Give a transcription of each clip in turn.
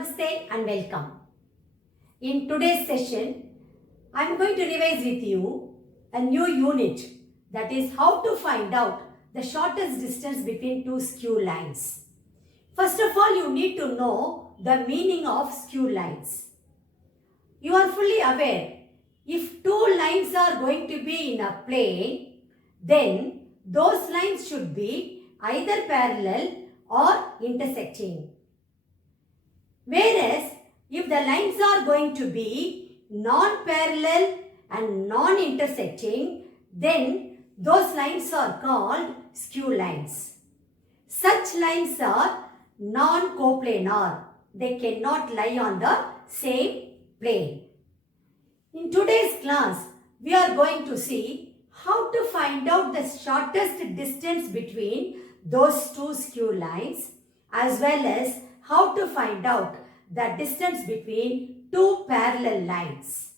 Namaste and welcome. In today's session, I am going to revise with you a new unit, that is how to find out the shortest distance between two skew lines. First of all, you need to know the meaning of skew lines. You are fully aware, if two lines are going to be in a plane, then those lines should be either parallel or intersecting. Whereas, if the lines are going to be non-parallel and non-intersecting, then those lines are called skew lines. Such lines are non-coplanar. They cannot lie on the same plane. In today's class, we are going to see how to find out the shortest distance between those two skew lines, as well as how to find out the distance between two parallel lines.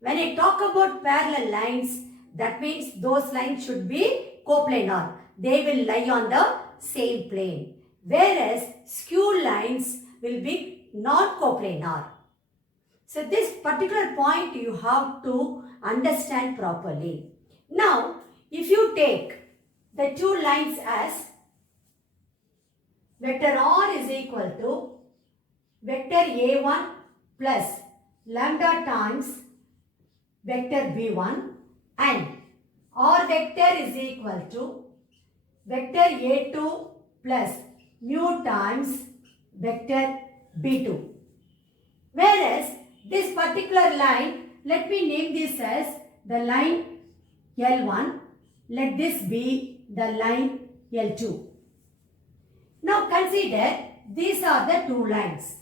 When I talk about parallel lines, that means those lines should be coplanar. They will lie on the same plane. Whereas skew lines will be non-coplanar. So this particular point you have to understand properly. Now, if you take the two lines as vector r is equal to vector a1 plus lambda times vector b1 and r vector is equal to vector a2 plus mu times vector b2. Whereas this particular line, let me name this as the line L1, let this be the line L2. Now consider these are the two lines.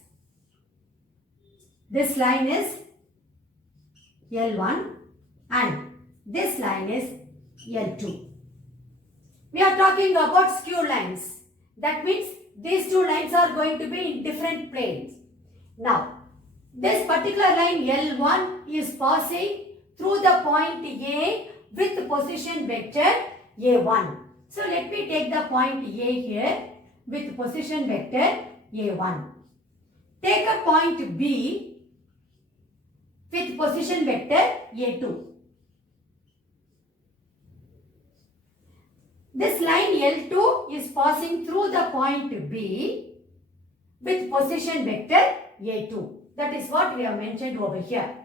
This line is L1 and this line is L2. We are talking about skew lines. That means these two lines are going to be in different planes. Now, this particular line L1 is passing through the point A with position vector A1. So, let me take the point A here with position vector A1. Take a point B with position vector A2. This line L2 is passing through the point B with position vector A2. That is what we have mentioned over here.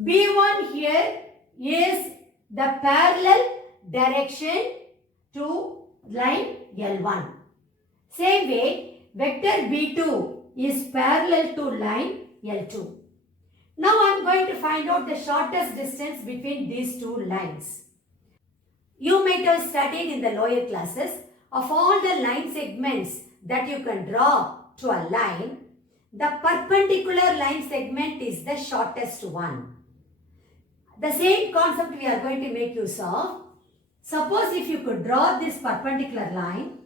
B1 here is the parallel direction to line L1. Same way, vector B2 is parallel to line L2. Now I am going to find out the shortest distance between these two lines. You might have studied in the lower classes, of all the line segments that you can draw to a line, the perpendicular line segment is the shortest one. The same concept we are going to make use of. Suppose if you could draw this perpendicular line,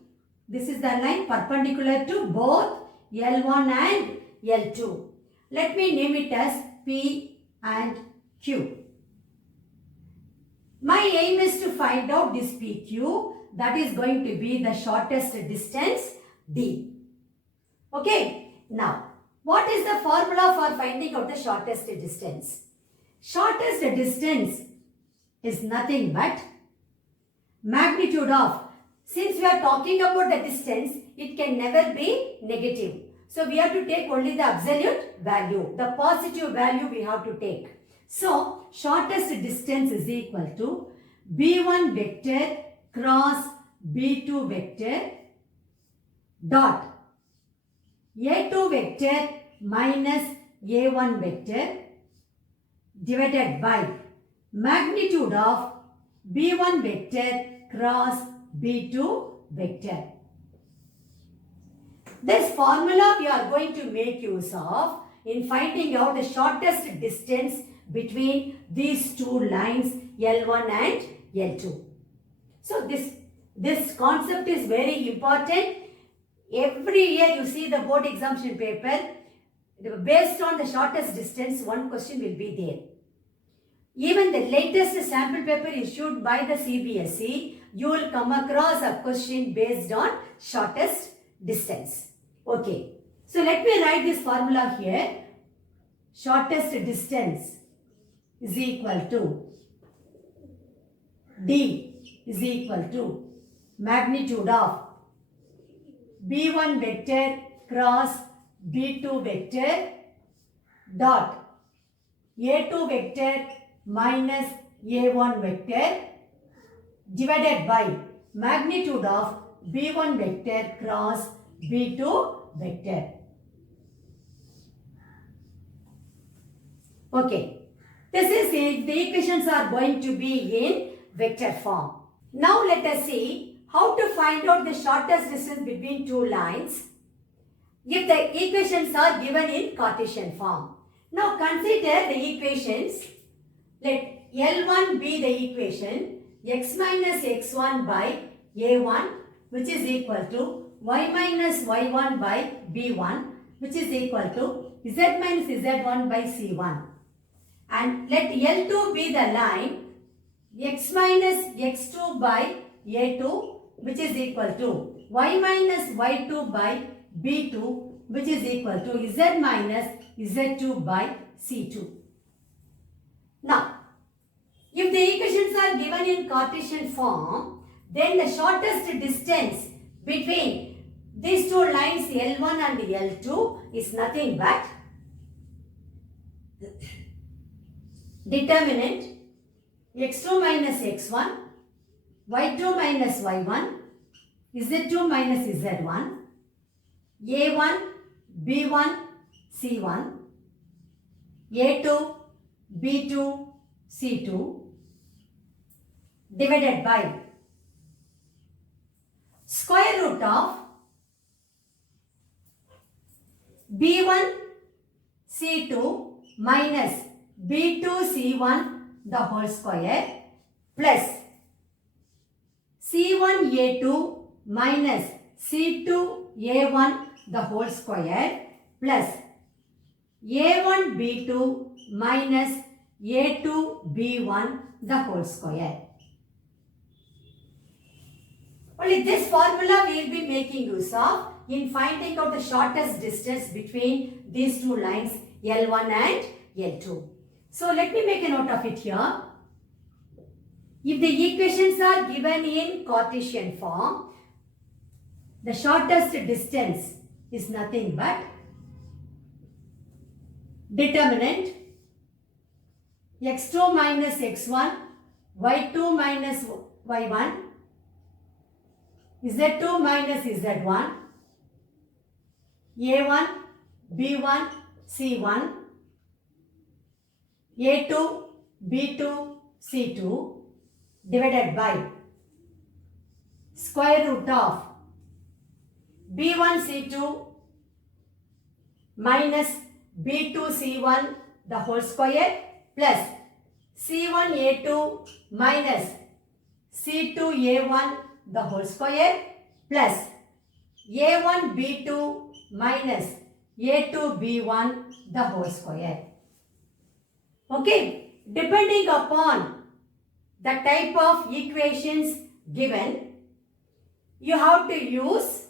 this is the line perpendicular to both L1 and L2. Let me name it as P and Q. My aim is to find out this PQ, that is going to be the shortest distance D. Okay, now what is the formula for finding out the shortest distance? Shortest distance is nothing but magnitude of, since we are talking about the distance, it can never be negative. So we have to take only the absolute value, the positive value we have to take. So shortest distance is equal to B1 vector cross B2 vector dot A2 vector minus A1 vector divided by magnitude of B1 vector cross B2 vector. This formula we are going to make use of in finding out the shortest distance between these two lines L1 and L2. So this concept is very important. Every year you see the board examination paper, based on the shortest distance, one question will be there. Even the latest sample paper issued by the CBSE, you will come across a question based on shortest distance. Okay. So let me write this formula here. Shortest distance is equal to D is equal to magnitude of B1 vector cross B2 vector dot A2 vector minus A1 vector divided by magnitude of B1 vector cross B2 vector. Okay, this is it. The equations are going to be in vector form. Now let us see how to find out the shortest distance between two lines if the equations are given in Cartesian form. Now consider the equations. Let L1 be the equation x minus x1 by a1 which is equal to y minus y1 by b1 which is equal to z minus z1 by c1. And let L2 be the line x minus x2 by a2 which is equal to y minus y2 by b2 which is equal to z minus z2 by c2. Now, if the equations are given in Cartesian form, then the shortest distance between these two lines L1 and L2 is nothing but determinant x2 minus x1, y2 minus y1, z2 minus z1, a1, b1, c1, a2, b2, c2 divided by square root of b1 c2 minus b2 c1 the whole square plus c1 a2 minus c2 a1 the whole square plus a1 b2 minus a2 b1 the whole square. Only this formula we will be making use of in finding out the shortest distance between these two lines L1 and L2. So let me make a note of it here. If the equations are given in Cartesian form, the shortest distance is nothing but determinant x2 minus x1, y2 minus y1, z2 minus z1, a1, b1, c1, a2, b2, c2 divided by square root of b1 c2 minus b2 c1 the whole square plus c1 a2 minus c2 a1 the whole square plus a1 b2 minus a2 b1 the whole square. Okay, depending upon the type of equations given, you have to use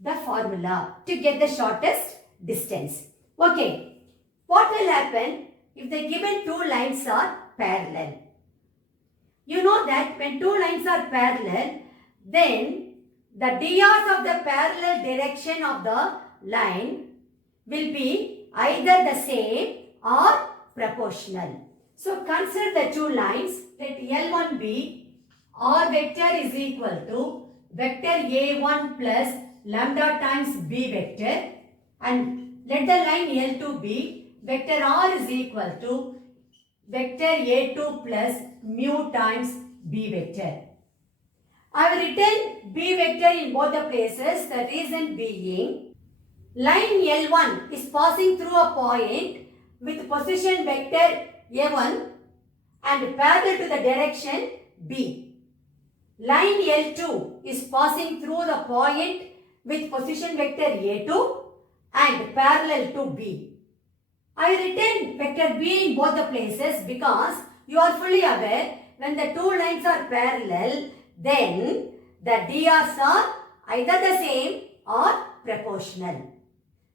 the formula to get the shortest distance. Okay, what will happen if the given two lines are parallel? You know that when two lines are parallel, then the drs of the parallel direction of the line will be either the same or proportional. So consider the two lines. Let L1 be R vector is equal to vector A1 plus lambda times B vector, and let the line L2 be vector R is equal to vector A2 plus mu times B vector. I have written B vector in both the places, the reason being line L1 is passing through a point with position vector A1 and parallel to the direction B. Line L2 is passing through the point with position vector A2 and parallel to B. I written vector B in both the places because you are fully aware when the two lines are parallel, then the drs are either the same or proportional.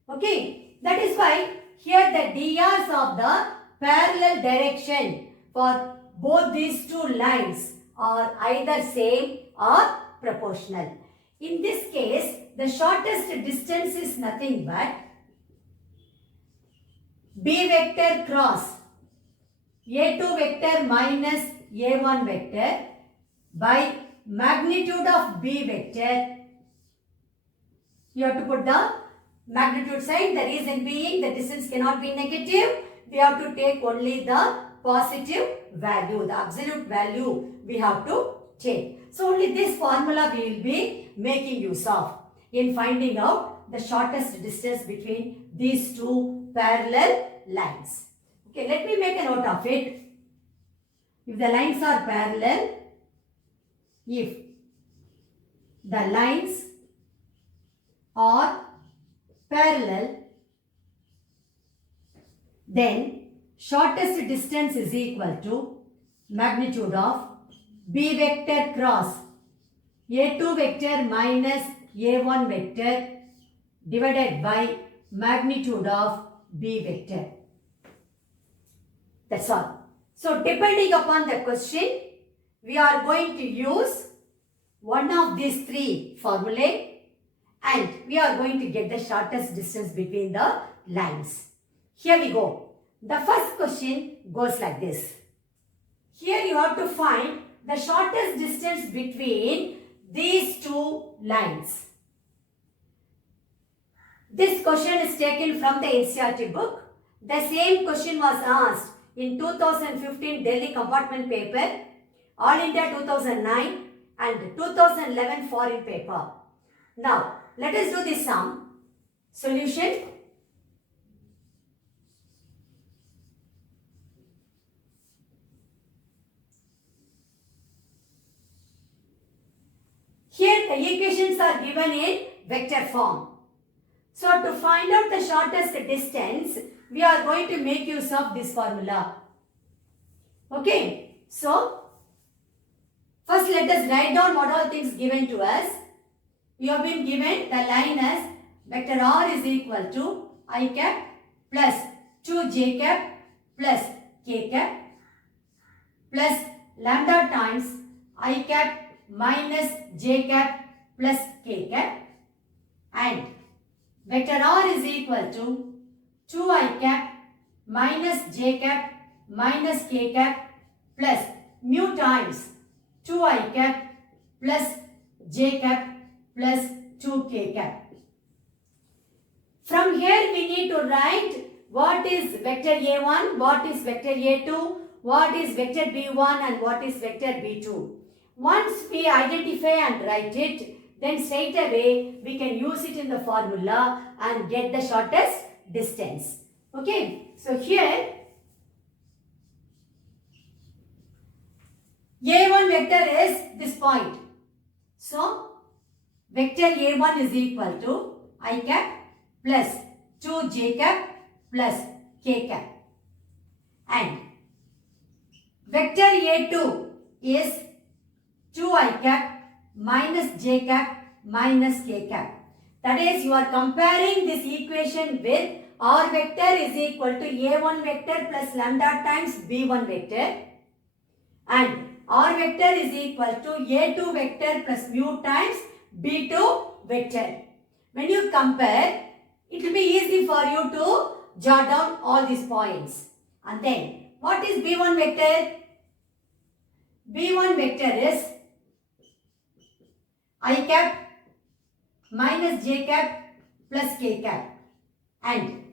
Okay, that is why here the drs of the parallel direction for both these two lines are either same or proportional. In this case, the shortest distance is nothing but B vector cross A2 vector minus A1 vector by magnitude of B vector. You have to put the magnitude sign. The reason being the distance cannot be negative. We have to take only the positive value, the absolute value we have to take. So only this formula we will be making use of in finding out the shortest distance between these two parallel lines. Okay, let me make a note of it. If the lines are parallel, if the lines are parallel, then shortest distance is equal to magnitude of B vector cross A2 vector minus A1 vector divided by magnitude of B vector. That's all. So depending upon the question, we are going to use one of these three formulae and we are going to get the shortest distance between the lines. Here we go. The first question goes like this. Here you have to find the shortest distance between these two lines. This question is taken from the NCERT book. The same question was asked in 2015 Delhi compartment paper, All India 2009 and 2011 foreign paper. Now, let us do this sum. Solution. Here the equations are given in vector form. So to find out the shortest distance, we are going to make use of this formula. Okay. So, first let us write down what all things given to us. We have been given the line as vector r is equal to I cap plus 2j cap plus k cap plus lambda times I cap minus j cap plus k cap and vector r is equal to 2I cap minus j cap minus k cap plus mu times 2I cap plus j cap plus 2k cap. From here we need to write what is vector A1, what is vector A2, what is vector B1 and what is vector B2. Once we identify and write it, then straight away we can use it in the formula and get the shortest distance. Okay, so here A1 vector is this point. So vector A1 is equal to I cap plus 2j cap plus k cap and vector A2 is 2I cap minus j cap minus k cap. That is, you are comparing this equation with r vector is equal to A1 vector plus lambda times B1 vector and r vector is equal to A2 vector plus mu times B2 vector. When you compare, it will be easy for you to jot down all these points. And then, what is B1 vector? B1 vector is I cap minus j cap plus k cap and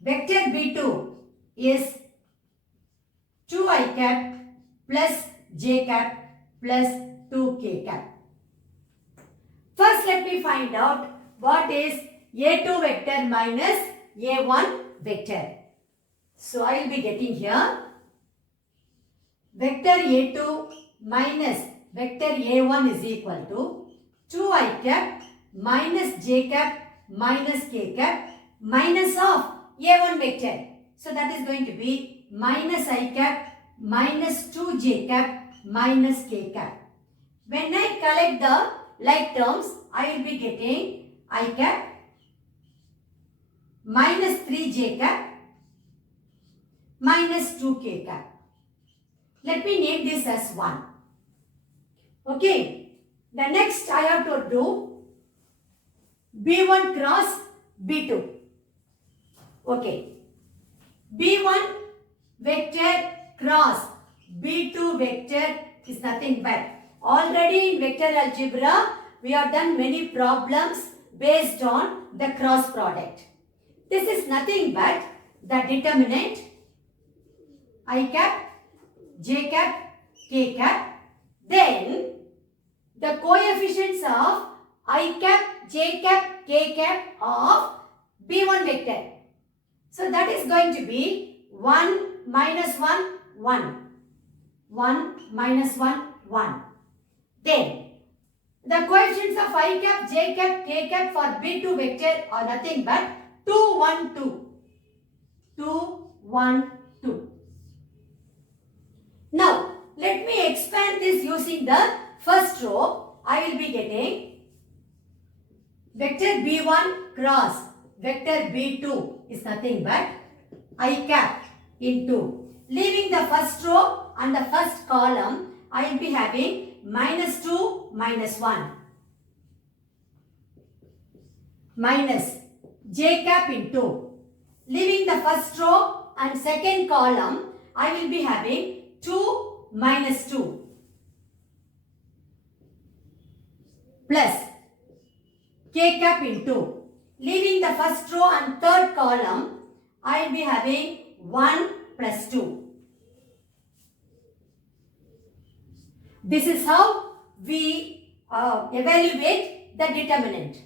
vector B2 is 2I cap plus j cap plus 2k cap. First let me find out what is A2 vector minus A1 vector. So I will be getting here vector A2 minus vector A1 is equal to 2I cap minus j cap minus k cap minus of A1 vector. So that is going to be minus I cap minus 2j cap minus k cap. When I collect the like terms, I will be getting I cap minus 3j cap minus 2k cap. Let me name this as 1. Okay. The next I have to do B1 cross B2. Okay. B1 vector cross B2 vector is nothing but, already in vector algebra we have done many problems based on the cross product. This is nothing but the determinant I cap, j cap, k cap, then the coefficients of I cap, j cap, k cap of B1 vector. So that is going to be 1 minus 1, 1. 1 minus 1, 1. Then the coefficients of I cap, j cap, k cap for B2 vector are nothing but 2, 1, 2. 2, 1, 2. Now, let me expand this using the first row. I will be getting vector B1 cross vector B2 is nothing but I cap into, leaving the first row and the first column, I will be having minus 2 minus 1 minus j cap into, leaving the first row and second column, I will be having 2 minus 2 plus k cap into, leaving the first row and third column, I will be having 1 plus 2. This is how we evaluate the determinant.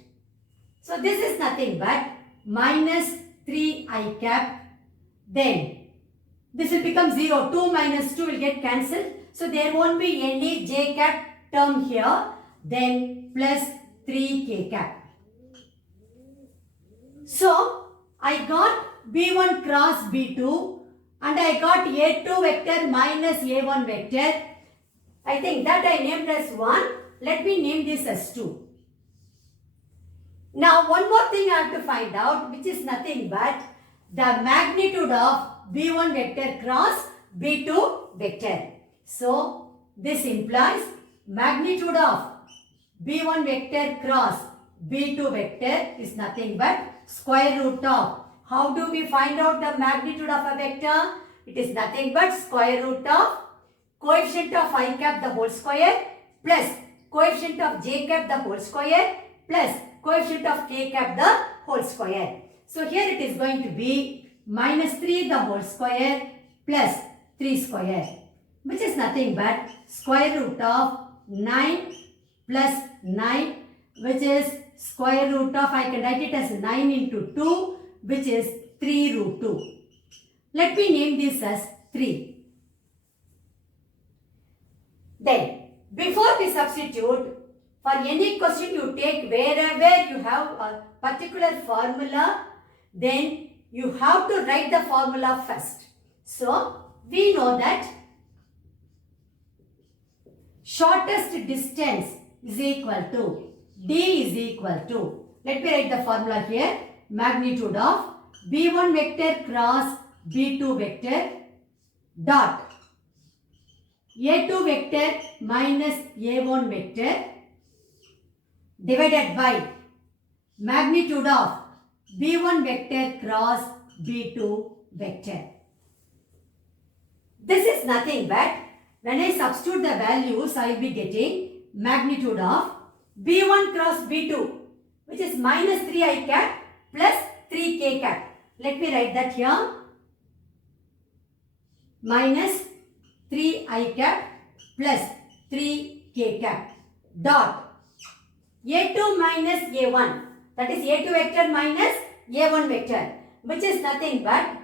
So this is nothing but minus 3 I cap, then this will become 0. 2 minus 2 will get cancelled. So there won't be any j cap term here. Then plus 3k cap. So I got B1 cross B2 and I got A2 vector minus A1 vector. I think that I named as 1. Let me name this as 2. Now one more thing I have to find out, which is nothing but the magnitude of B1 vector cross B2 vector. So this implies magnitude of B1 vector cross B2 vector is nothing but square root of. How do we find out the magnitude of a vector? It is nothing but square root of coefficient of I cap the whole square plus coefficient of j cap the whole square plus coefficient of k cap the whole square. So here it is going to be minus 3 the whole square plus 3 square, which is nothing but square root of 9 plus 9, which is square root of, I can write it as 9 into 2, which is 3 root 2. Let me name this as 3. Then, before we substitute, for any question you take wherever you have a particular formula, then you have to write the formula first. So, we know that shortest distance is equal to D is equal to, let me write the formula here, magnitude of B1 vector cross B2 vector dot A2 vector minus A1 vector divided by magnitude of B1 vector cross B2 vector. This is nothing but when I substitute the values, I will be getting magnitude of B1 cross B2, which is minus 3i cap plus 3k cap. Let me write that here. Minus 3i cap plus 3k cap dot A2 minus A1, that is A2 vector minus A1 vector, which is nothing but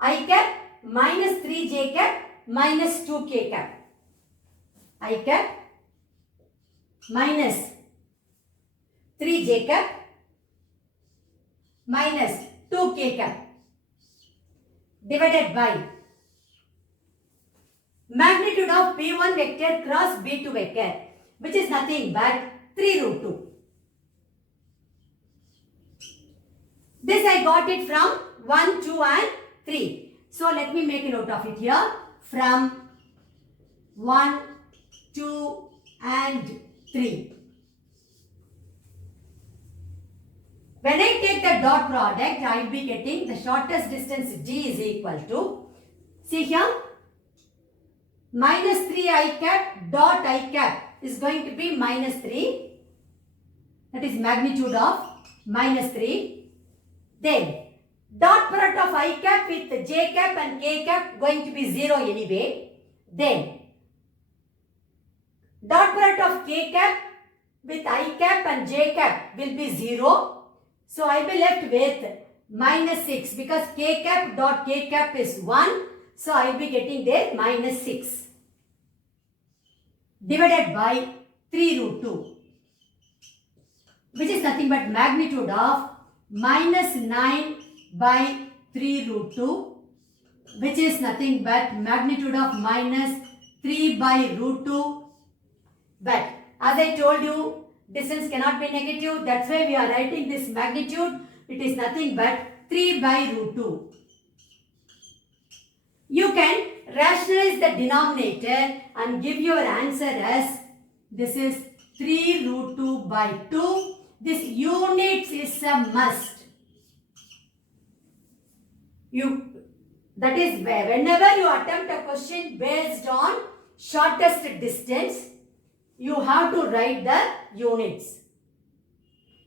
I cap minus 3j cap minus 2k cap. I cap minus 3j cap minus 2k cap divided by magnitude of B1 vector cross B2 vector, which is nothing but 3 root 2. This I got it from 1, 2 and 3. So let me make a note of it here. From 1, 2 and 3. When I take the dot product, I will be getting the shortest distance D is equal to, see here, minus 3 I cap dot I cap is going to be minus 3. That is magnitude of minus 3. Then dot product of I cap with J cap and K cap going to be 0 anyway. Then dot product of K cap with I cap and J cap will be 0. So I will be left with minus 6 because K cap dot K cap is 1. So I will be getting there minus 6 divided by 3 root 2, which is nothing but magnitude of minus 9 by 3 root 2, which is nothing but magnitude of minus 3 by root 2. But as I told you, distance cannot be negative. That's why we are writing this magnitude. It is nothing but 3 by root 2. You can rationalize the denominator and give your answer as this is 3 root 2 by 2. This units is a must. That is whenever you attempt a question based on shortest distance, you have to write the units.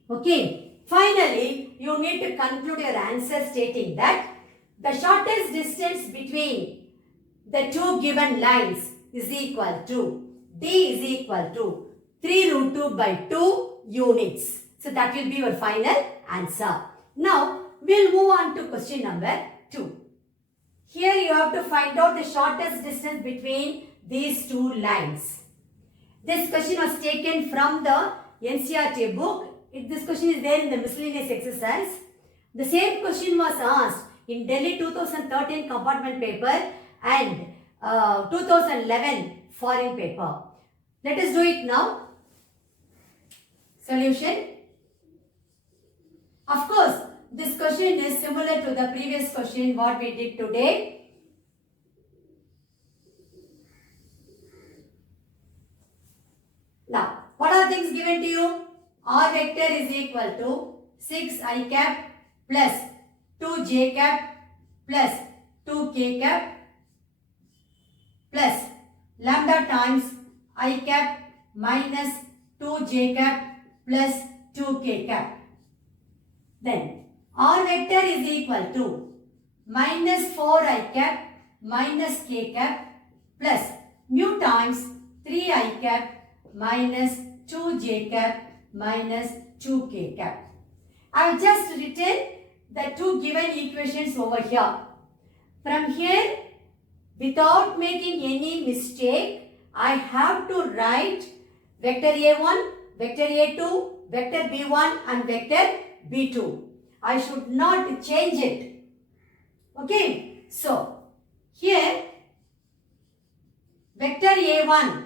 Okay. Finally, you need to conclude your answer stating that the shortest distance between the two given lines is equal to D is equal to 3 root 2 by 2 units. So that will be your final answer. Now, we'll move on to question number 2. Here you have to find out the shortest distance between these two lines. This question was taken from the NCERT book. This question is there in the miscellaneous exercise. The same question was asked in Delhi 2013 compartment paper and 2011 foreign paper. Let us do it now. Solution. Of course, this question is similar to the previous question what we did today. Now, what are things given to you? R vector is equal to 6 I cap plus 2 j cap plus 2 k cap plus lambda times I cap minus 2 j cap plus 2 k cap. Then R vector is equal to minus 4 I cap minus k cap plus mu times 3 I cap minus 2 j cap minus 2 k cap. I have just written the two given equations over here. From here, without making any mistake, I have to write vector A1, vector A2, vector B1 and vector B2. I should not change it. Okay. So, here vector A1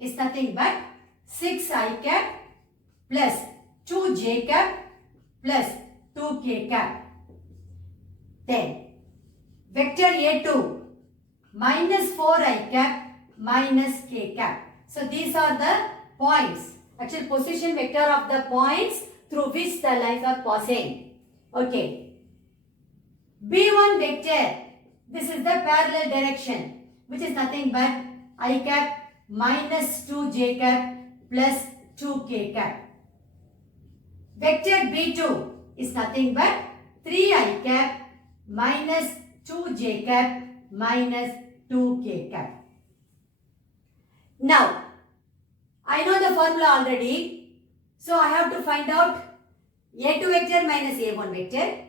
is nothing but 6 I cap plus 2 j cap plus 2 k cap. Then vector A2 minus 4 I cap minus k cap. So these are the points, actual position vector of the points through which the lines are passing. Okay. B1 vector, this is the parallel direction, which is nothing but I cap minus 2 j cap plus 2 k cap. Vector B2 is nothing but 3 I cap minus 2 j cap minus 2 k cap. Now, I know the formula already. So, I have to find out A2 vector minus A1 vector.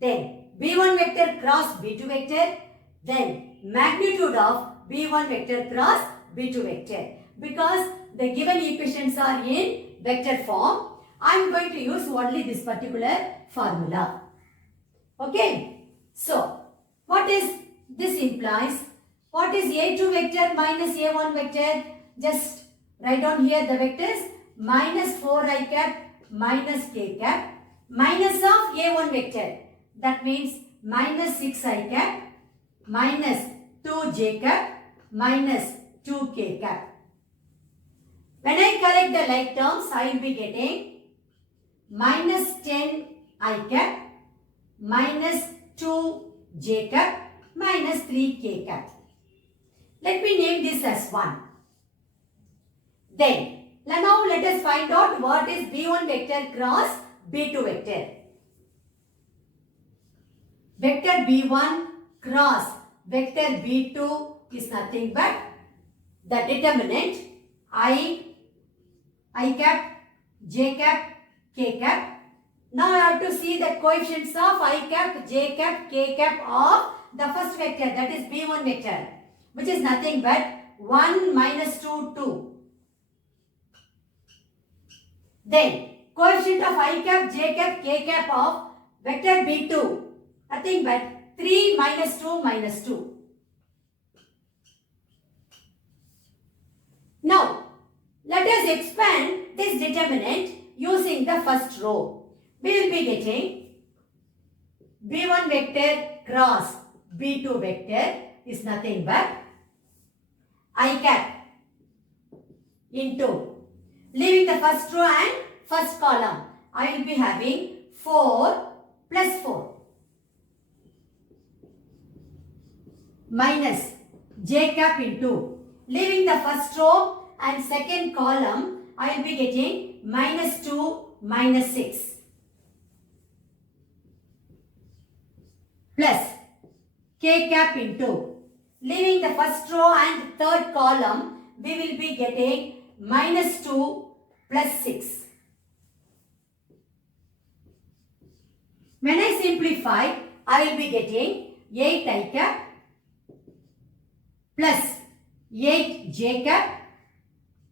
Then, B1 vector cross B2 vector. Then, magnitude of B1 vector cross B2 vector. Because the given equations are in vector form, I am going to use only this particular formula. Okay. So, what is this implies? What is A2 vector minus A1 vector? Just write down here the vectors minus 4 I cap minus k cap minus of A1 vector. That means minus 6 I cap minus 2 j cap minus 2 k cap. When I collect the like terms, I will be getting minus 10 I cap minus 2 j cap minus 3 k cap. Let me name this as 1. Then, now let us find out what is B1 vector cross B2 vector. Vector B1 cross vector B2 is nothing but the determinant I cap, j cap, k cap. Now I have to see the coefficients of I cap, j cap, k cap of the first vector, that is B1 vector, which is nothing but 1 minus 2, 2. Then coefficient of I cap, j cap, k cap of vector B2, nothing but 3 minus 2 minus 2. Now, let us expand this determinant using the first row. We will be getting B1 vector cross B2 vector is nothing but I cap into, leaving the first row and first column, I will be having 4 plus 4 minus j cap into, leaving the first row and second column, I will be getting minus 2 minus 6 plus k cap into, leaving the first row and third column, we will be getting minus 2 plus 6. When I simplify, I will be getting 8 I cap plus 8 j cap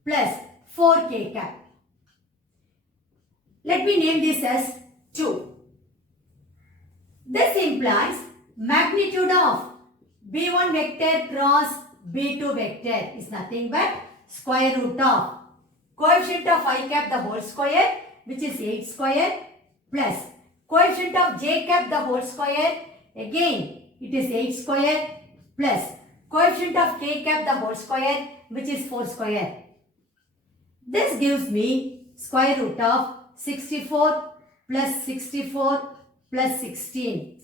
plus 4 k cap. Let me name this as 2. This implies magnitude of B1 vector cross B2 vector is nothing but square root of coefficient of I cap the whole square, which is 8 square, plus coefficient of j cap the whole square, again it is 8 square, plus coefficient of k cap the whole square, which is 4 square. This gives me square root of 64 plus 64 plus 16,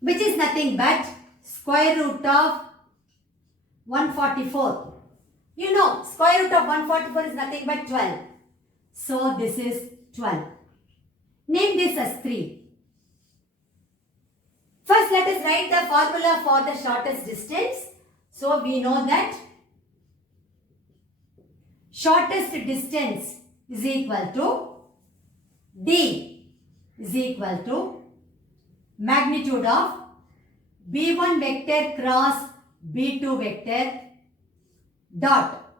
which is nothing but square root of 144. You know, square root of 144 is nothing but 12. So this is 12. Name this as 3. First, let us write the formula for the shortest distance. So we know that shortest distance is equal to D is equal to magnitude of B1 vector cross B2 vector dot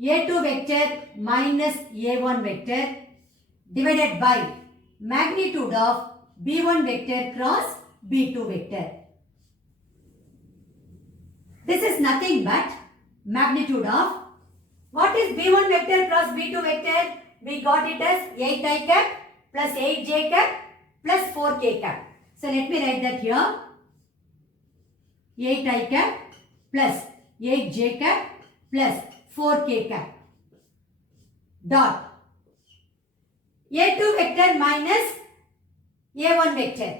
A2 vector minus A1 vector divided by magnitude of B1 vector cross B2 vector. This is nothing but magnitude of, what is B1 vector cross B2 vector? We got it as 8 I cap plus 8 j cap plus 4 k cap. So let me write that here. 8 I cap plus 8 j cap plus 4 k cap dot A2 vector minus A1 vector,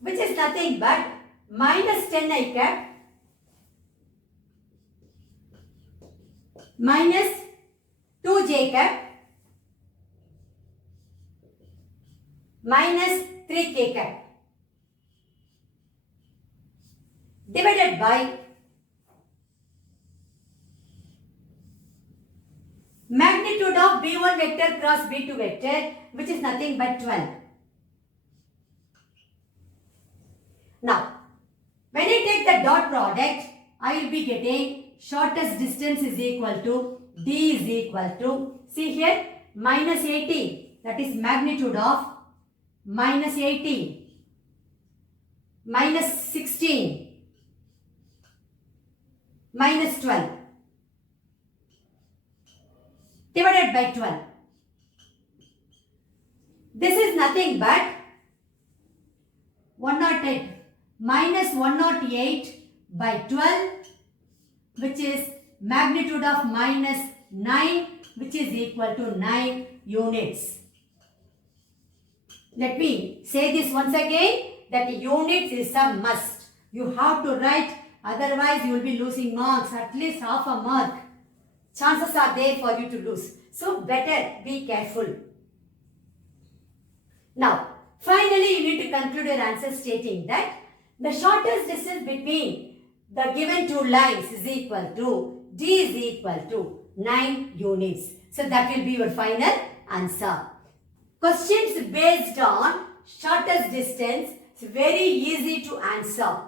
which is nothing but minus 10 I cap minus 2 j cap minus 3 k cap divided by magnitude of B1 vector cross B2 vector, which is nothing but 12. Now, when I take the dot product, I will be getting shortest distance is equal to D is equal to, see here, minus 18, that is magnitude of minus 18 minus 16 minus 12 divided by 12. This is nothing but 108 minus 108 by 12, which is magnitude of minus 9, which is equal to 9 units. Let me say this once again, that units is a must. You have to write, otherwise you will be losing marks, at least half a mark. Chances are there for you to lose. So better be careful. Now, finally you need to conclude your answer stating that the shortest distance between the given two lines is equal to, D is equal to 9 units. So that will be your final answer. Questions based on shortest distance is very easy to answer,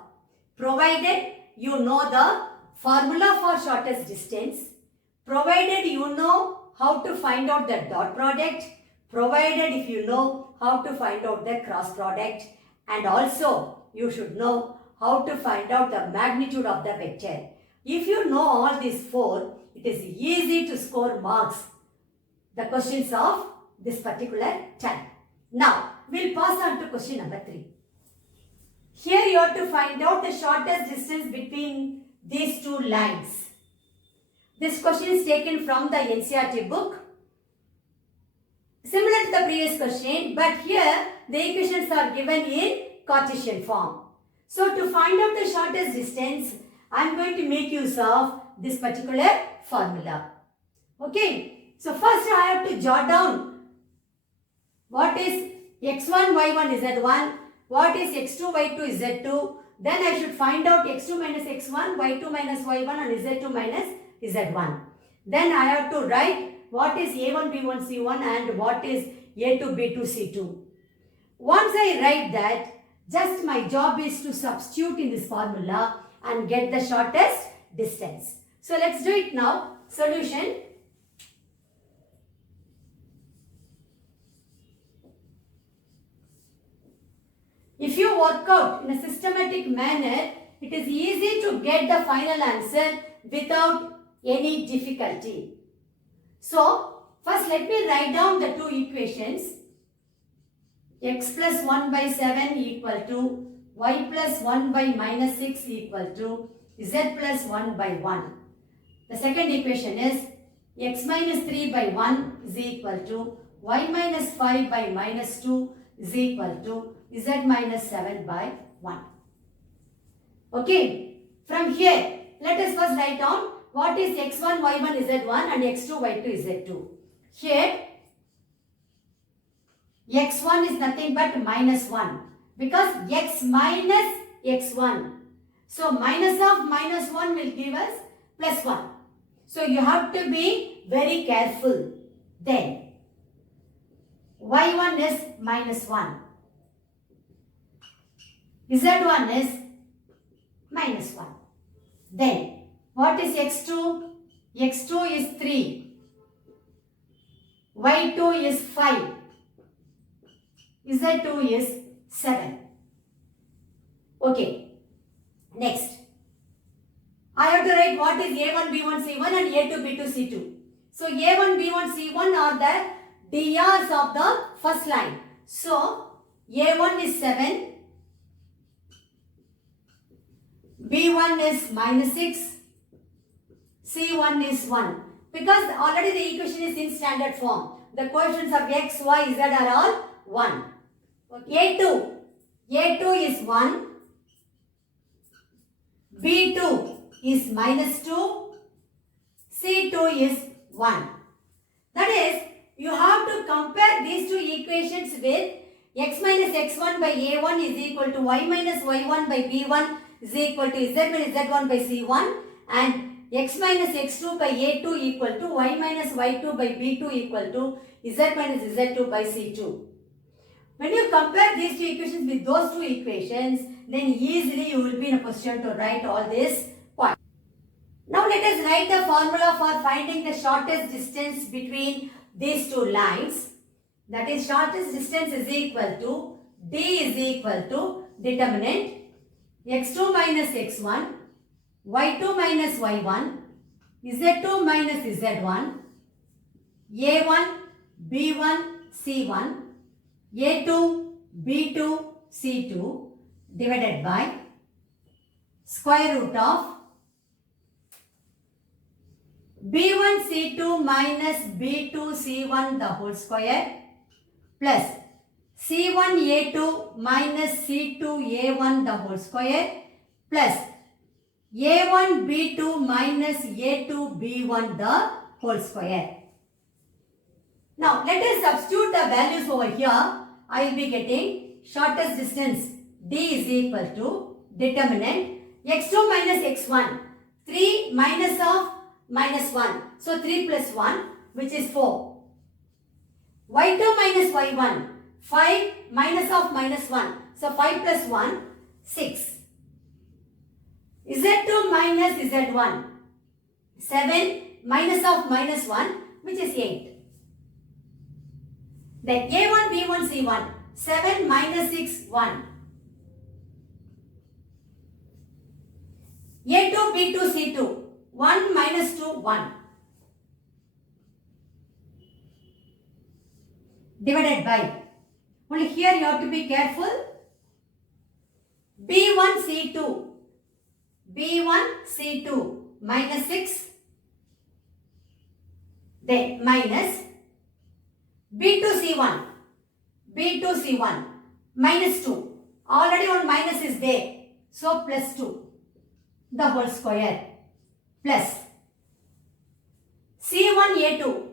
provided you know the formula for shortest distance, provided you know how to find out the dot product, provided if you know how to find out the cross product, and also you should know how to find out the magnitude of the vector. If you know all these four, it is easy to score marks, the questions of this particular time. Now, we'll pass on to question number 3. Here you have to find out the shortest distance between these two lines. This question is taken from the NCERT book. Similar to the previous question, but here the equations are given in Cartesian form. So to find out the shortest distance, I am going to make use of this particular formula. Okay. So first I have to jot down what is x1, y1, z1, what is x2, y2, z2. Then I should find out x2 minus x1, y2 minus y1 and z2 minus z1. Then I have to write what is a1, b1, c1 and what is a2, b2, c2. Once I write that, just my job is to substitute in this formula and get the shortest distance. So let's do it now. Solution. If you work out in a systematic manner, it is easy to get the final answer without any difficulty. So, first let me write down the two equations. X plus 1 by 7 equal to y plus 1 by minus 6 equal to z plus 1 by 1. The second equation is x minus 3 by 1 is equal to y minus 5 by minus 2 is equal to z minus 7 by 1. Okay. From here, let us first write down what is x1, y1, z1 and x2, y2, z2. Here, x1 is nothing but minus 1 because x minus x1. So, minus of minus 1 will give us plus 1. So, you have to be very careful. Then, y1 is minus 1. z1 is minus 1. Then, what is x2? x2 is 3. y2 is 5. z2 is 7. Okay. Next. I have to write what is a1, b1, c1 and a2, b2, c2. So, a1, b1, c1 are the DRs of the first line. So, a1 is 7. b1 is minus 6. c1 is 1. Because already the equation is in standard form. The coefficients of x, y, z are all 1. A2 is 1. B2 is minus 2. C2 is 1. That is, you have to compare these two equations with x minus x1 by a1 is equal to y minus y1 by b1 is equal to z minus z1 by c1 and x minus x2 by a2 equal to y minus y2 by b2 equal to z minus z2 by c2. When you compare these two equations with those two equations, then easily you will be in a position to write all these points. Now let us write the formula for finding the shortest distance between these two lines. That is, shortest distance is equal to D is equal to determinant x2 minus x1, y2 minus y1, z2 minus z1, a1, b1, c1, A2, B2, C2 divided by square root of B1 C2 minus B2 C1 the whole square plus C1 A2 minus C2 A1 the whole square plus A1 B2 minus A2 B1 the whole square. Now let us substitute the values over here. I will be getting shortest distance D is equal to determinant x2 minus x1, 3 minus of minus 1. So 3 plus 1 which is 4. Y2 minus y1, 5 minus of minus 1. So 5 plus 1, 6. Z2 minus Z1, 7 minus of minus 1 which is 8. Then A1, B1, C1, 7 minus 6, 1. A2, B2, C2, 1 minus 2, 1. Divided by, only here you have to be careful, B1, C2, B1, C2 minus 6, then minus B2, C1, B2, C1 minus 2. Already one minus is there, so plus 2 the whole square plus C1, A2.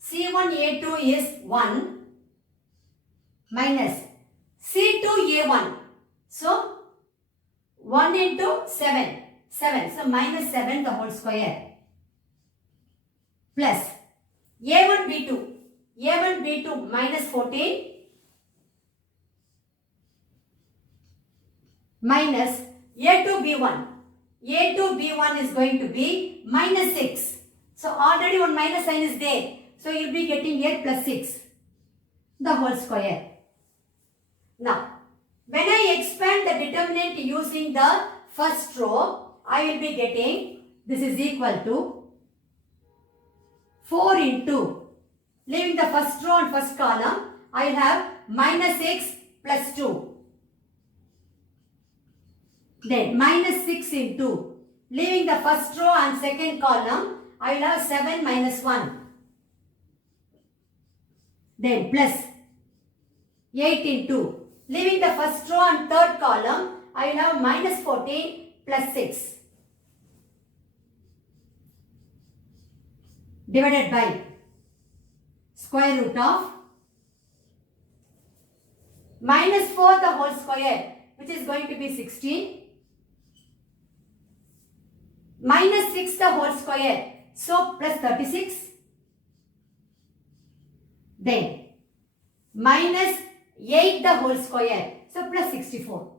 C1 A2 is 1 minus C2 A1. So 1 into 7. 7. So minus 7 the whole square. Plus A1 B2. A1 B2 minus 14. Minus A2 B1. A2 B1 is going to be minus 6. So already one minus sign is there. So you will be getting here plus 6. The whole square. Now, when I expand the determinant using the first row, I will be getting this is equal to 4 into, leaving the first row and first column, I will have minus 6 plus 2. Then minus 6 into, leaving the first row and second column, I will have 7 minus 1. Then plus 8 into, leaving the first row and third column, I will have minus 14 plus 6. Divided by square root of minus 4 the whole square, which is going to be 16. Minus 6 the whole square, so plus 36. Then minus 8 the whole square, so plus 64.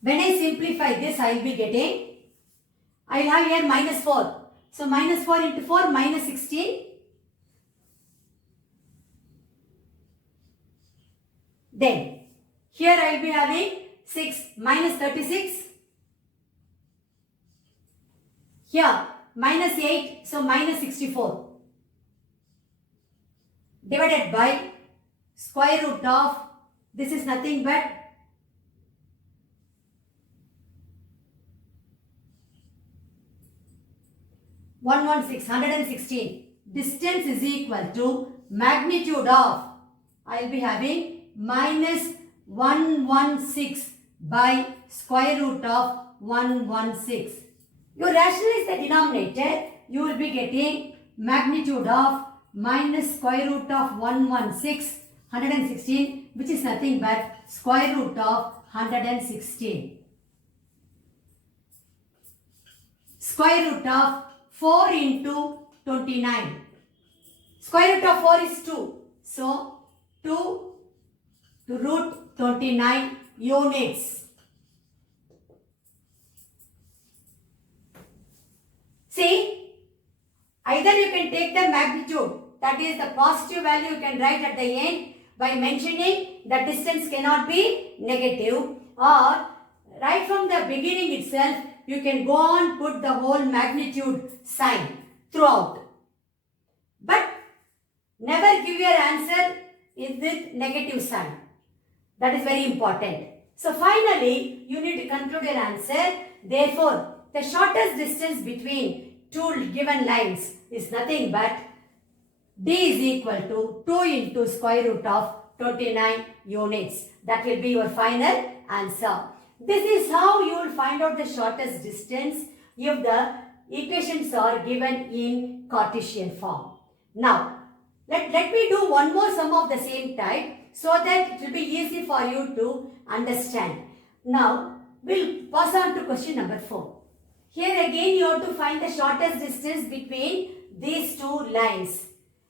When I simplify this, I will be getting, I will have here minus 4. So minus 4 into 4, minus 16. Then here I will be having 6 minus 36. Here minus 8, so minus 64. Divided by square root of, this is nothing but 116. Distance is equal to magnitude of, I will be having minus 116 by square root of 116. You rationalize the denominator, you will be getting magnitude of minus square root of 116, which is nothing but square root of 116. Square root of 4 into 29. Square root of 4 is 2. So 2 to root 29 units. See, either you can take the magnitude, that is the positive value you can write at the end by mentioning the distance cannot be negative, or right from the beginning itself you can go on put the whole magnitude sign throughout. But Never give your answer with negative sign. That is very important. So finally, you need to conclude your answer. Therefore, the shortest distance between two given lines is nothing but D is equal to 2 into square root of 29 units. That will be your final answer. This is how you will find out the shortest distance if the equations are given in Cartesian form. Now, let me do one more sum of the same type so that it will be easy for you to understand. Now, we'll pass on to question number 4. Here again you have to find the shortest distance between these two lines.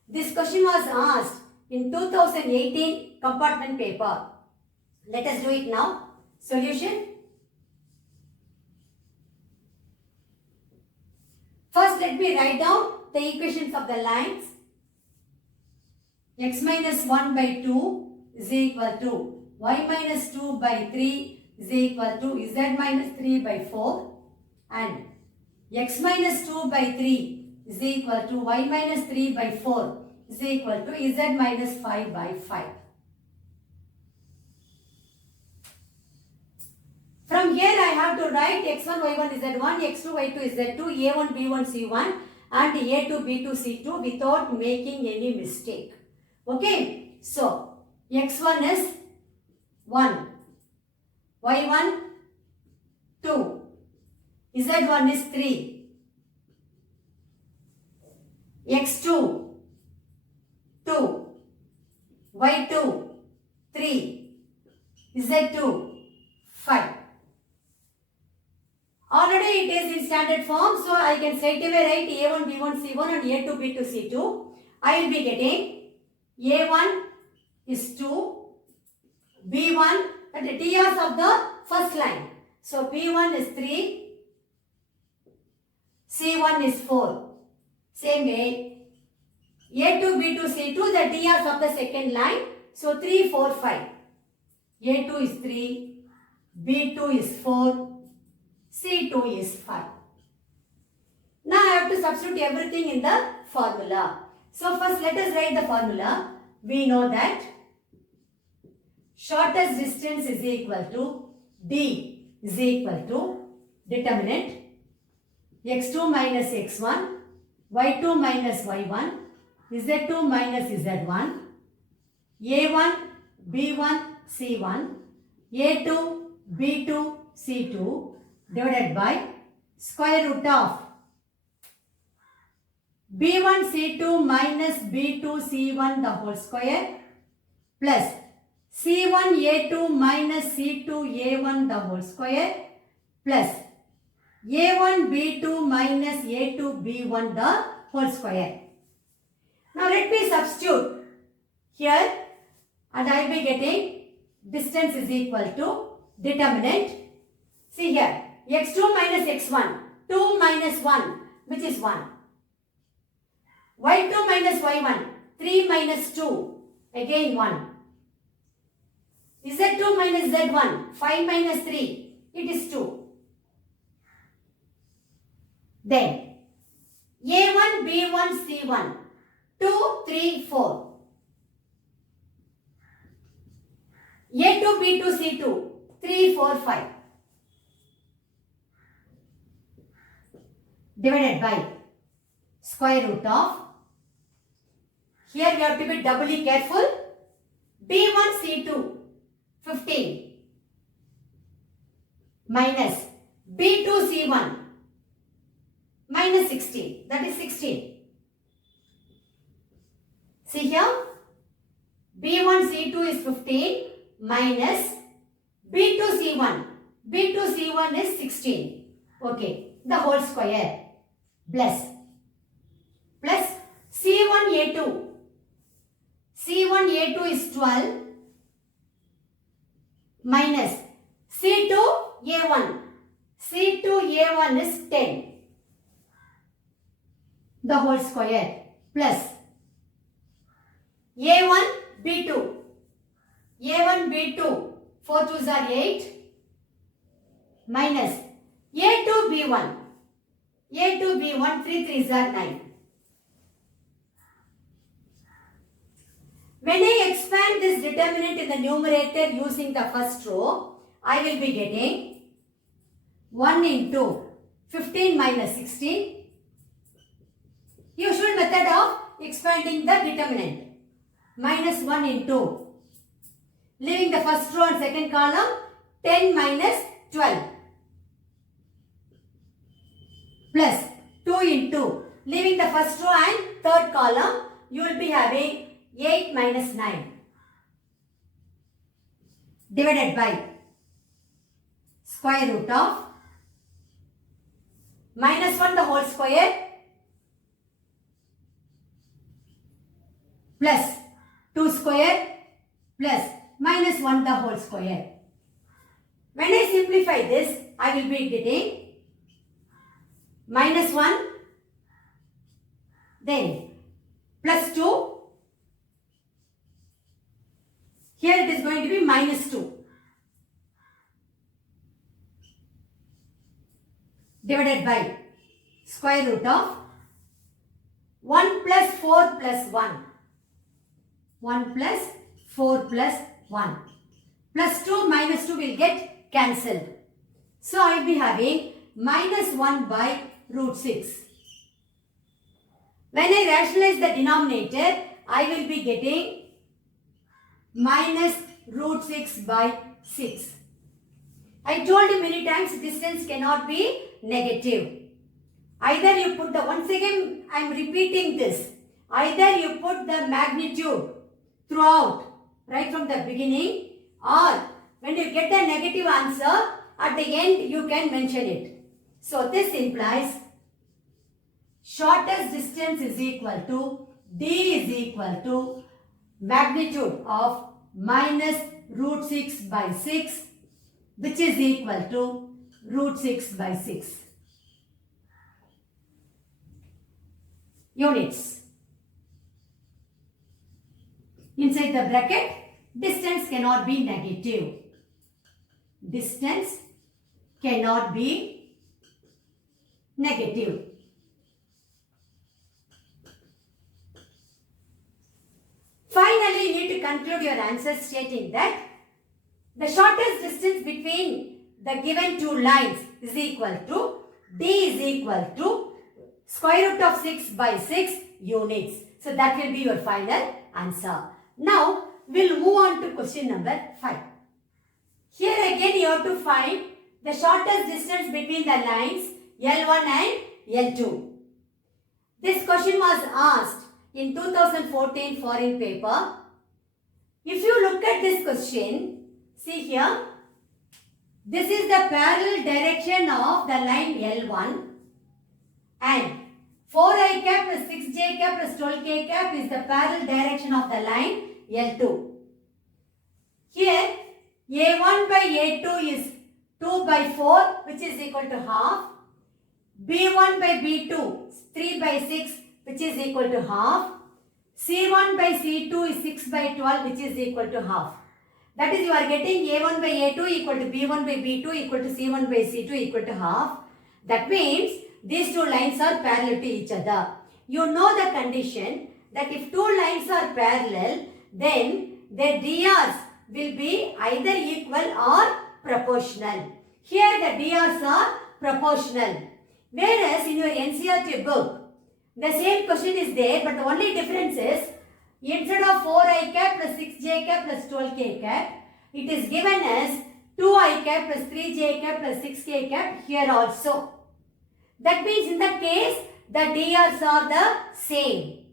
This question was asked in 2018 compartment paper. Let us do it now. Solution. First, let me write down the equations of the lines. X minus 1 by 2 is equal to y minus 2 by 3 is equal to z minus 3 by 4, and x minus 2 by 3 is equal to y minus 3 by 4 is equal to z minus 5 by 5. From here I have to write x1, y1, z1, x2, y2, z2, a1, b1, c1 and a2, b2, c2 without making any mistake. Okay, so x1 is 1, y1 2, z1 is 3, x2 2, y2 3, z2 5. Already it is in standard form, so I can straight away write a1, b1, c1 and a2, b2, c2. I will be getting a1 is 2, b1 at the TRs of the first line. So b1 is 3, c1 is 4. Same way, a2, b2, c2 the TRs of the second line. So 3, 4, 5. a2 is 3, b2 is 4, c2 is 5. Now I have to substitute everything in the formula. So first let us write the formula. We know that shortest distance is equal to D is equal to determinant x2 minus x1, y2 minus y1, z2 minus z1, a1, b1, c1, a2, b2, c2 divided by square root of b1 c2 minus b2 c1 the whole square plus c1 a2 minus c2 a1 the whole square plus a1 b2 minus a2 b1 the whole square. Now let me substitute here and I will be getting distance is equal to determinant. See here, x2 minus x1, 2 minus 1 which is 1. y2 minus y1, 3 minus 2, again 1. z2 minus z1, 5 minus 3, it is 2. Then a1, b1, c1, 2, 3, 4. a2, b2, c2, 3, 4, 5. Divided by square root of, here we have to be doubly careful, b1 c2 15 minus b2 c1 minus 16, that is 16. See here, b1 c2 is 15 minus b2 c1, b2 c1 is 16. Okay, the whole square plus c1 a2, c1 a2 is 12 minus c2 a1, c2 a1 is 10, the whole square plus a1 b2, a1 b2 4 2s are 8 minus a2 b1, a2 b1 3 3s are 9. When I expand this determinant in the numerator using the first row, I will be getting 1 into 15 minus 16. Usual method of expanding the determinant. Minus 1 into, leaving the first row and second column, 10 minus 12. Plus 2 into, leaving the first row and third column, you will be having 8 minus 9. Divided by square root of minus 1 the whole square plus 2 square plus minus 1 the whole square. When I simplify this, I will be getting minus 1, then plus 2. Here it is going to be minus 2. Divided by square root of 1 plus 4 plus 1. 1 plus 4 plus 1. Plus 2 minus 2 will get cancelled. So I will be having minus 1 by root 6. When I rationalize the denominator, I will be getting minus root 6 by 6. I told you many times distance cannot be negative. Either you put the, once again I am repeating this, either you put the magnitude throughout right from the beginning, or when you get a negative answer at the end you can mention it. So this implies shortest distance is equal to D is equal to magnitude of minus root 6 by 6, which is equal to root 6 by 6. Units. Inside the bracket, distance cannot be negative. Distance cannot be negative. Finally, you need to conclude your answer stating that the shortest distance between the given two lines is equal to D is equal to square root of 6 by 6 units. So that will be your final answer. Now, we'll move on to question number 5. Here again you have to find the shortest distance between the lines L1 and L2. This question was asked in 2014 foreign paper. If you look at this question, see here, this is the parallel direction of the line L1 and 4i cap plus 6j cap plus 12k cap is the parallel direction of the line L2. Here A1 by A2 is 2 by 4 which is equal to half. B1 by B2 is 3 by 6 which is equal to half. C1 by C2 is 6 by 12 which is equal to half. That is, you are getting A1 by A2 equal to B1 by B2 equal to C1 by C2 equal to half. That means these two lines are parallel to each other. You know the condition that if two lines are parallel, then their DRs will be either equal or proportional. Here the DRs are proportional. Whereas in your NCERT book, the same question is there, but the only difference is instead of 4i cap plus 6j cap plus 12k cap, it is given as 2i cap plus 3j cap plus 6k cap here also. That means in that case, the DRs are the same.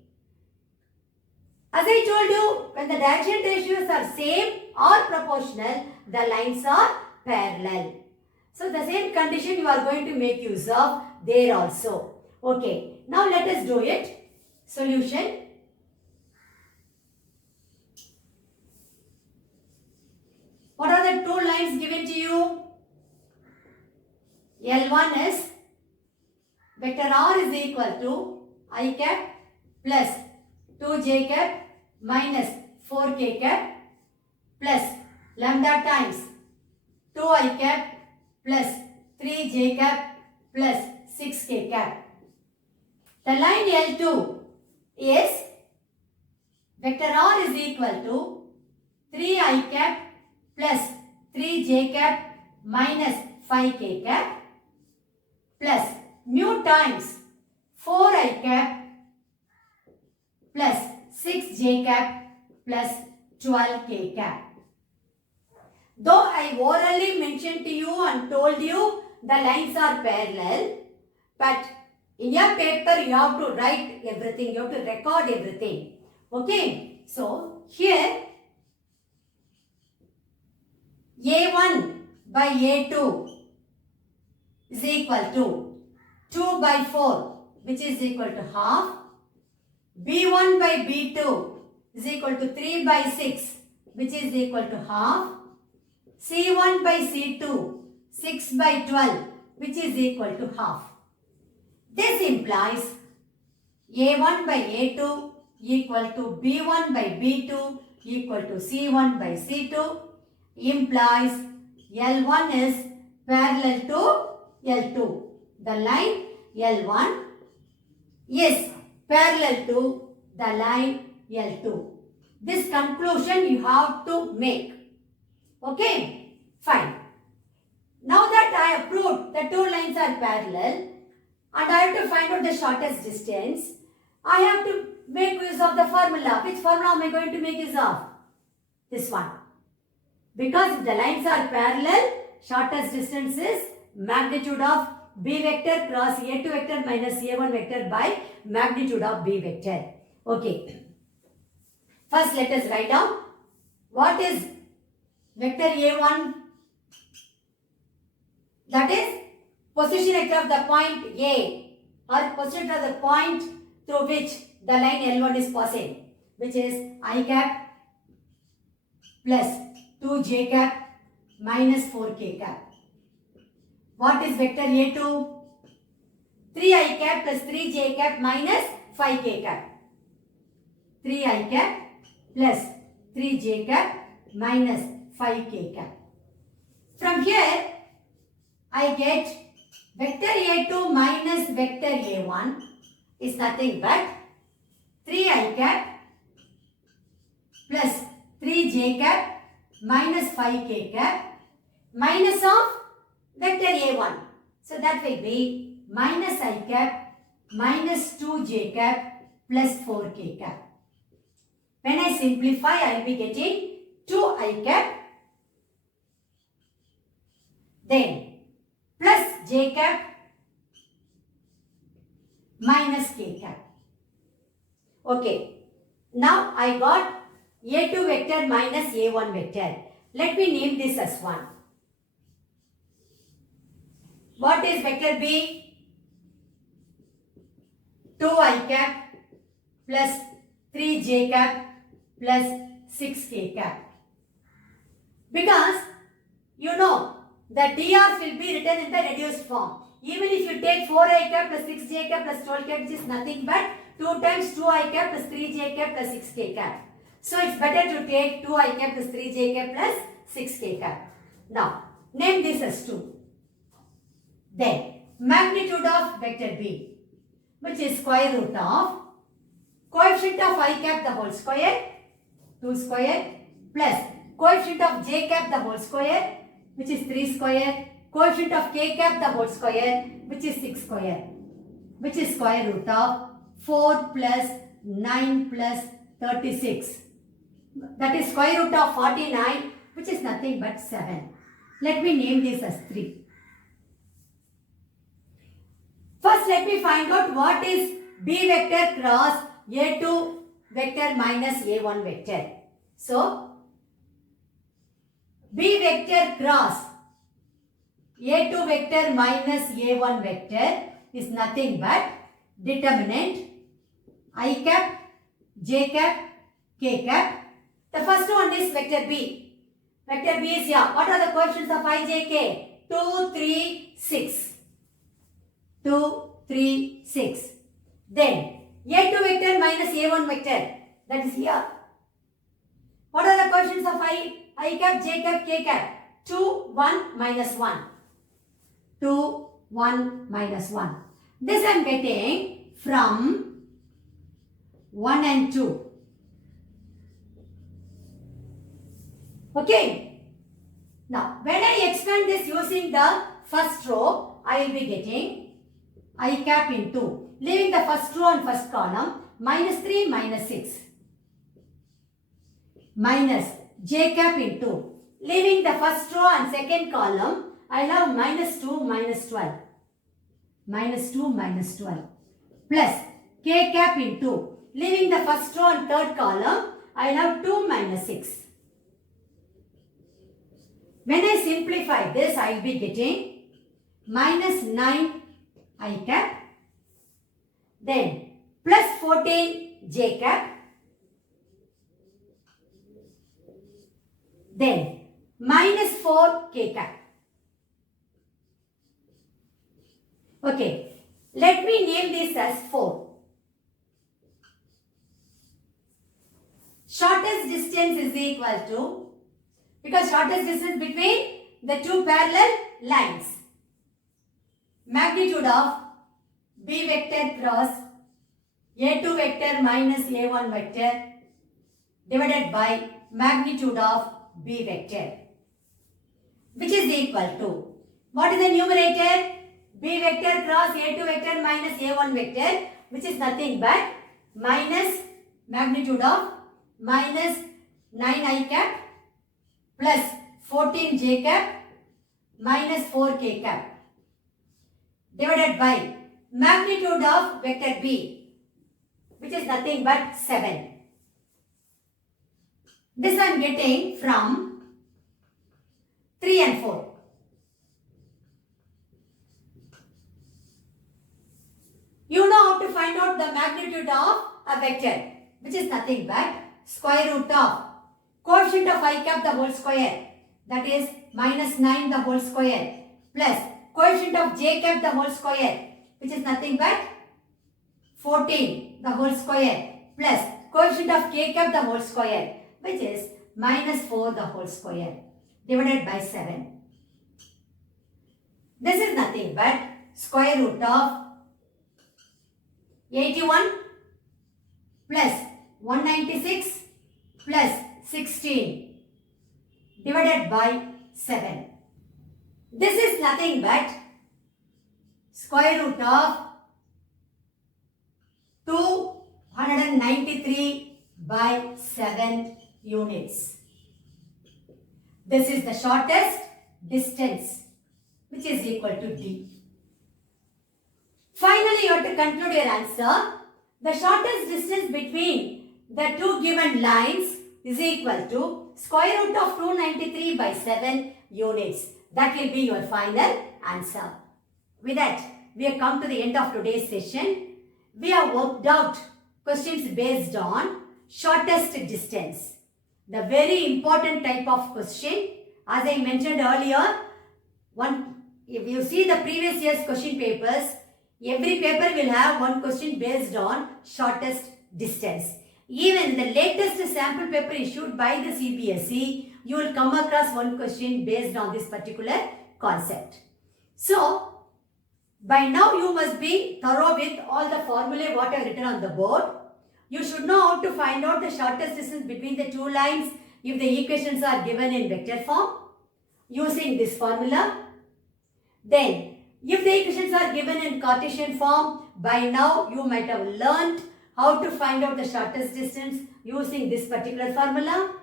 As I told you, when the direction ratios are same or proportional, the lines are parallel. So the same condition you are going to make use of there also. Okay, now let us do it. Solution. What are the two lines given to you? L1 is vector r is equal to I cap plus 2j cap minus 4k cap plus lambda times 2i cap plus 3j cap plus 6k cap. The line L2 is vector r is equal to 3 I cap plus 3 j cap minus 5 k cap plus mu times 4 I cap plus 6 j cap plus 12 k cap. Though I orally mentioned to you and told you the lines are parallel, but in your paper you have to write everything, you have to record everything. Okay, so here A1 by A2 is equal to 2 by 4, which is equal to half. B1 by B2 is equal to 3 by 6, which is equal to half. C1 by C2, 6 by 12, which is equal to half. This implies A1 by A2 equal to B1 by B2 equal to C1 by C2, implies L1 is parallel to L2. The line L1 is parallel to the line L2. This conclusion you have to make. Okay, fine. Now that I have proved the two lines are parallel and I have to find out the shortest distance, I have to make use of the formula. Which formula am I going to make use of? This one. Because if the lines are parallel, shortest distance is magnitude of B vector cross A2 vector minus A1 vector by magnitude of B vector. Okay. First let us write down what is vector A1. That is position vector of the point A or position of the point through which the line L1 is passing, which is I cap plus 2j cap minus 4k cap. What is vector A2? 3I cap plus 3j cap minus 5k cap. 3I cap plus 3j cap minus 5k cap. From here, I get vector A2 minus vector A1 is nothing but 3I cap plus 3j cap minus 5k cap minus of vector A1. So that will be minus I cap minus 2j cap plus 4k cap. When I simplify, I will be getting 2I cap then plus j cap minus k cap. Okay, now I got A2 vector minus A1 vector. Let me name this as 1. What is vector B? 2I cap plus 3j cap plus 6k cap. Because you know the dr will be written in the reduced form. Even if you take 4I cap plus 6j cap plus 12 cap, which is nothing but 2 times 2I cap plus 3j cap plus 6k cap. So it's better to take 2I cap plus 3j cap plus 6k cap. Now name this as 2. Then magnitude of vector B, which is square root of coefficient of I cap the whole square, 2 square, plus coefficient of j cap the whole square, which is 3 square, coefficient of k cap the whole square, which is 6 square, which is square root of 4 plus 9 plus 36. That is square root of 49, which is nothing but 7. Let me name this as 3. First, let me find out what is B vector cross A2 vector minus A1 vector. So, B vector cross A2 vector minus A1 vector is nothing but determinant I cap, j cap, k cap. The first one is vector B. Vector B is here. What are the coefficients of I, j, k? 2, 3, 6. 2, 3, 6. Then A2 vector minus A1 vector, that is here. What are the coefficients of I cap, j cap, k cap? 2, 1, minus 1. 2, 1, minus 1. This I am getting from 1 and 2. Okay. Now, when I expand this using the first row, I will be getting I cap into, leaving the first row and first column, minus 3 minus 6. Minus j cap into, leaving the first row and second column, I have minus 2 minus 12. Minus 2 minus 12. Plus k cap into, leaving the first row and third column, I have 2 minus 6. When I simplify this, I will be getting minus 9 I cap, then plus 14 j cap, then minus 4 k cap. Okay, let me name this as 4. Shortest distance is equal to, because shortest distance between the two parallel lines, magnitude of B vector cross A2 vector minus A1 vector divided by magnitude of B vector, which is equal to, what is the numerator? B vector cross A2 vector minus A1 vector, which is nothing but minus magnitude of minus 9 I cap plus 14 j cap minus 4 k cap divided by magnitude of vector B, which is nothing but 7. This I am getting from 3 and 4. You know how to find out the magnitude of a vector, which is nothing but square root of quotient of I cap the whole square, that is minus 9 the whole square, plus quotient of j cap the whole square, which is nothing but 14 the whole square, plus quotient of k cap the whole square, which is minus 4 the whole square, divided by 7. This is nothing but square root of 81 plus 196 plus 16 divided by 7. This is nothing but square root of 293 by 7 units. This is the shortest distance, which is equal to D. Finally, you have to conclude your answer. The shortest distance between the two given lines is equal to square root of 293 by 7 units. That will be your final answer. With that, we have come to the end of today's session. We have worked out questions based on shortest distance. The very important type of question. As I mentioned earlier, if you see the previous year's question papers, every paper will have one question based on shortest distance. Even in the latest sample paper issued by the CBSE, you will come across one question based on this particular concept. So, by now you must be thorough with all the formulae what I have written on the board. You should know how to find out the shortest distance between the two lines if the equations are given in vector form using this formula. Then, if the equations are given in Cartesian form, by now you might have learnt how to find out the shortest distance using this particular formula.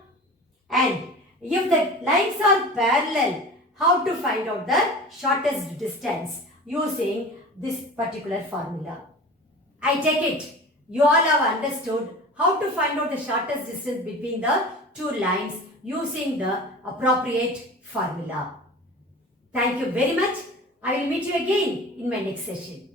And if the lines are parallel, how to find out the shortest distance using this particular formula. I take it you all have understood how to find out the shortest distance between the two lines using the appropriate formula. Thank you very much. I will meet you again in my next session.